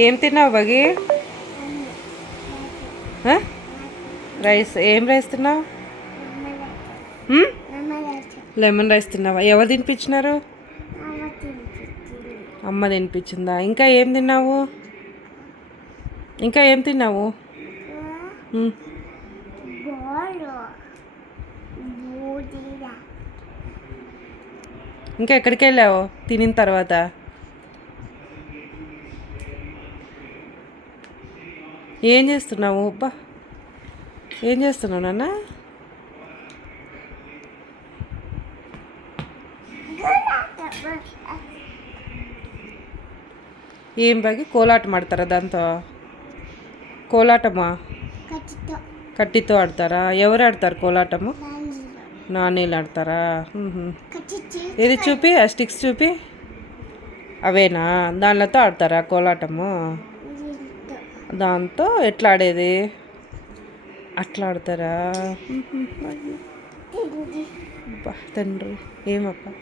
ఏం తిన్నావు బగి? రైస్. ఏం రైస్ తిన్నావు? లెమన్ రైస్ తిన్నావా? ఎవరు తినిపించినారు? అమ్మ తినిపించిందా? ఇంకా ఏం తిన్నావు? ఇంకా ఏం తిన్నావు? ఇంకా ఎక్కడికి వెళ్ళావు తినిన తర్వాత? ఏం చేస్తున్నావు? అబ్బా, ఏం చేస్తున్నావు నాన్న? ఏం బాగి కోలాటం ఆడతారా దాంతో? కోలాటమా? కట్టితో ఆడతారా? ఎవరు ఆడతారు కోలాటము? నాన్నీళ్ళు ఆడతారా? ఏది చూపి, ఆ స్టిక్స్ చూపి. అవేనా? దానిలతో ఆడతారా కోలాటము? దాంతో ఎట్లా ఆడేది? అట్లా ఆడతారా? బా తండ్రి, ఏమప్పా.